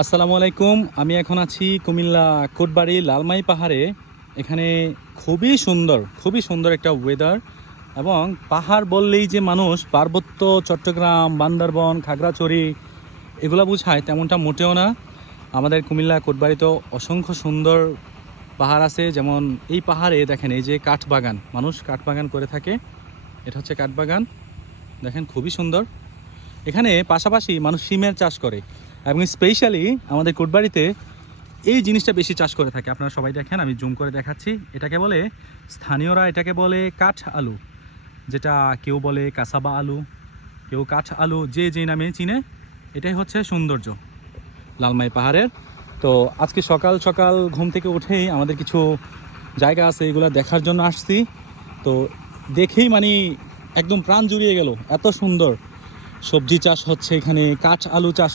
আসসালামু আলাইকুম। আমি এখন আছি কুমিল্লা কোটবাড়ি লালমাই পাহাড়ে। এখানে খুবই সুন্দর একটা ওয়েদার, এবং পাহাড় বললেই যে মানুষ পার্বত্য চট্টগ্রাম, বান্দরবন, খাগড়াছড়ি এগুলো বোঝায় তেমনটা মোটেও না। আমাদের কুমিল্লা কোটবাড়িতেও অসংখ্য সুন্দর পাহাড় আছে। যেমন এই পাহাড়ে দেখেন, এই যে কাঠবাগান, মানুষ কাঠবাগান করে থাকে। এটা হচ্ছে কাঠবাগান, দেখেন খুবই সুন্দর। এখানে পাশাপাশি মানুষ সিমের চাষ করে, এবং স্পেশালি আমাদের কোটবাড়িতে এই জিনিসটা বেশি চাষ করে থাকে। আপনারা সবাই দেখেন, আমি জুম করে দেখাচ্ছি। স্থানীয়রা এটাকে বলে কাঠ আলু, যেটা কেউ বলে কাসাবা আলু, কেউ কাঠ আলু, যে যে নামে চিনে। এটাই হচ্ছে সৌন্দর্য লালমাই পাহাড়ের। তো আজকে সকাল সকাল ঘুম থেকে উঠেই আমাদের কিছু জায়গা আছে, এগুলো দেখার জন্য আসছি। তো দেখেই একদম প্রাণ জুড়িয়ে গেল, এত সুন্দর। সবজি চাষ হচ্ছে এখানে, কাঠ আলু চাষ